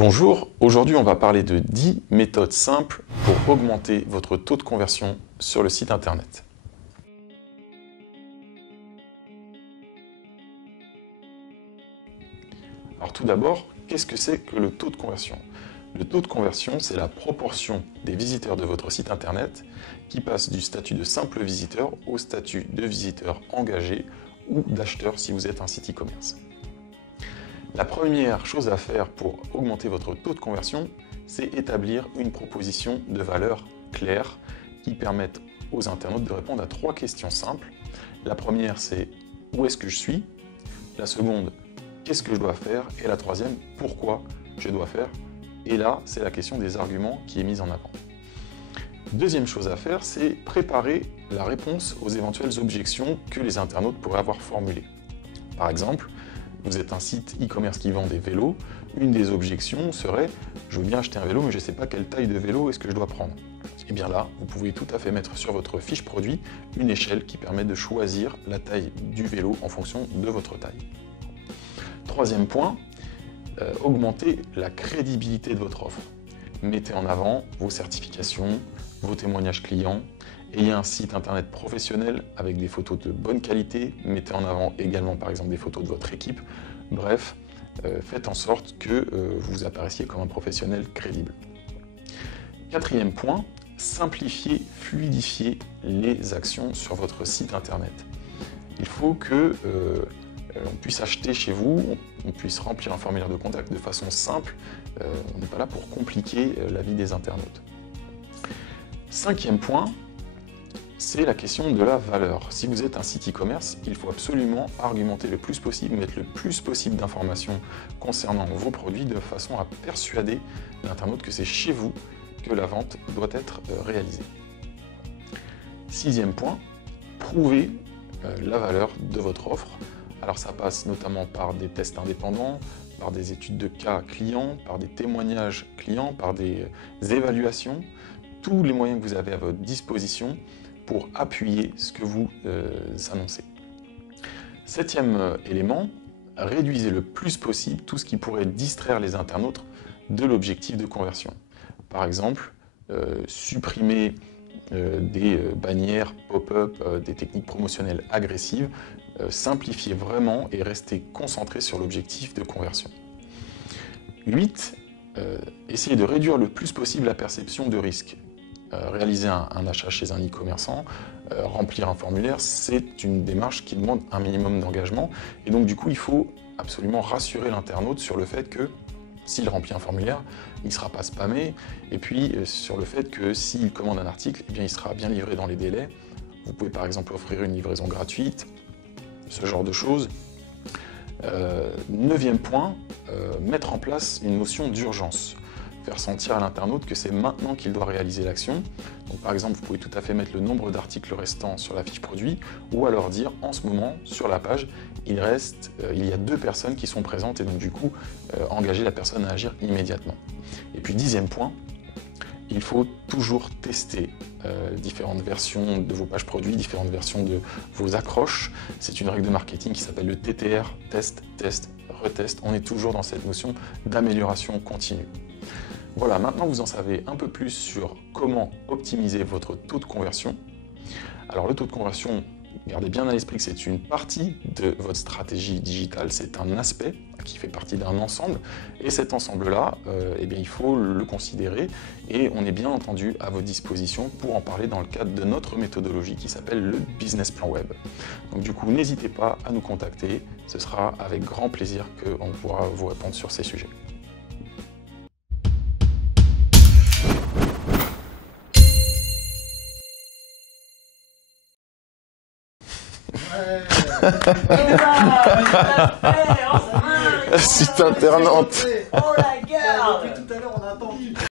Bonjour, aujourd'hui on va parler de 10 méthodes simples pour augmenter votre taux de conversion sur le site internet. Alors tout d'abord, qu'est-ce que c'est que le taux de conversion? Le taux de conversion, c'est la proportion des visiteurs de votre site internet qui passent du statut de simple visiteur au statut de visiteur engagé ou d'acheteur si vous êtes un site e-commerce. La première chose à faire pour augmenter votre taux de conversion, c'est établir une proposition de valeur claire qui permette aux internautes de répondre à 3 questions simples. La première, c'est où est-ce que je suis? La seconde, qu'est-ce que je dois faire? Et la troisième, pourquoi je dois faire? Et là, c'est la question des arguments qui est mise en avant. Deuxième chose à faire, c'est préparer la réponse aux éventuelles objections que les internautes pourraient avoir formulées. Par exemple, vous êtes un site e-commerce qui vend des vélos, une des objections serait « je veux bien acheter un vélo, mais je ne sais pas quelle taille de vélo est-ce que je dois prendre ». Et bien là, vous pouvez tout à fait mettre sur votre fiche produit une échelle qui permet de choisir la taille du vélo en fonction de votre taille. Troisième point, augmenter la crédibilité de votre offre. Mettez en avant vos certifications, vos témoignages clients. Ayez un site internet professionnel avec des photos de bonne qualité. Mettez en avant également par exemple des photos de votre équipe. Bref, faites en sorte que vous apparaissiez comme un professionnel crédible. Quatrième point, simplifiez, fluidifiez les actions sur votre site internet. Il faut que on puisse acheter chez vous, on puisse remplir un formulaire de contact de façon simple. On n'est pas là pour compliquer la vie des internautes. Cinquième point, c'est la question de la valeur. Si vous êtes un site e-commerce, il faut absolument argumenter le plus possible, mettre le plus possible d'informations concernant vos produits de façon à persuader l'internaute que c'est chez vous que la vente doit être réalisée. Sixième point, prouvez la valeur de votre offre. Alors ça passe notamment par des tests indépendants, par des études de cas clients, par des témoignages clients, par des évaluations, tous les moyens que vous avez à votre disposition pour appuyer ce que vous annoncez. Septième élément, réduisez le plus possible tout ce qui pourrait distraire les internautes de l'objectif de conversion. Par exemple, supprimez des bannières pop-up, des techniques promotionnelles agressives, simplifiez vraiment et restez concentré sur l'objectif de conversion. 8. Essayez de réduire le plus possible la perception de risque. Réaliser un achat chez un e-commerçant, remplir un formulaire, c'est une démarche qui demande un minimum d'engagement. Et donc du coup, il faut absolument rassurer l'internaute sur le fait que s'il remplit un formulaire, il ne sera pas spammé. Et puis sur le fait que s'il commande un article, eh bien, il sera bien livré dans les délais. Vous pouvez par exemple offrir une livraison gratuite, ce genre de choses. Neuvième point, mettre en place une notion d'urgence. Faire sentir à l'internaute que c'est maintenant qu'il doit réaliser l'action. Donc par exemple, vous pouvez tout à fait mettre le nombre d'articles restants sur la fiche produit ou alors dire en ce moment sur la page, il y a 2 personnes qui sont présentes et donc du coup, engager la personne à agir immédiatement. Et puis 10e point, il faut toujours tester différentes versions de vos pages produits, différentes versions de vos accroches. C'est une règle de marketing qui s'appelle le TTR, test, test, retest. On est toujours dans cette notion d'amélioration continue. Voilà, maintenant vous en savez un peu plus sur comment optimiser votre taux de conversion. Alors le taux de conversion, gardez bien à l'esprit que c'est une partie de votre stratégie digitale, c'est un aspect qui fait partie d'un ensemble, et cet ensemble-là, eh bien, il faut le considérer, et on est bien entendu à votre disposition pour en parler dans le cadre de notre méthodologie qui s'appelle le Business Plan Web. Donc du coup, n'hésitez pas à nous contacter, ce sera avec grand plaisir qu'on pourra vous répondre sur ces sujets. Site internaute. Oh la gueule! Depuis tout à l'heure, on a attendu.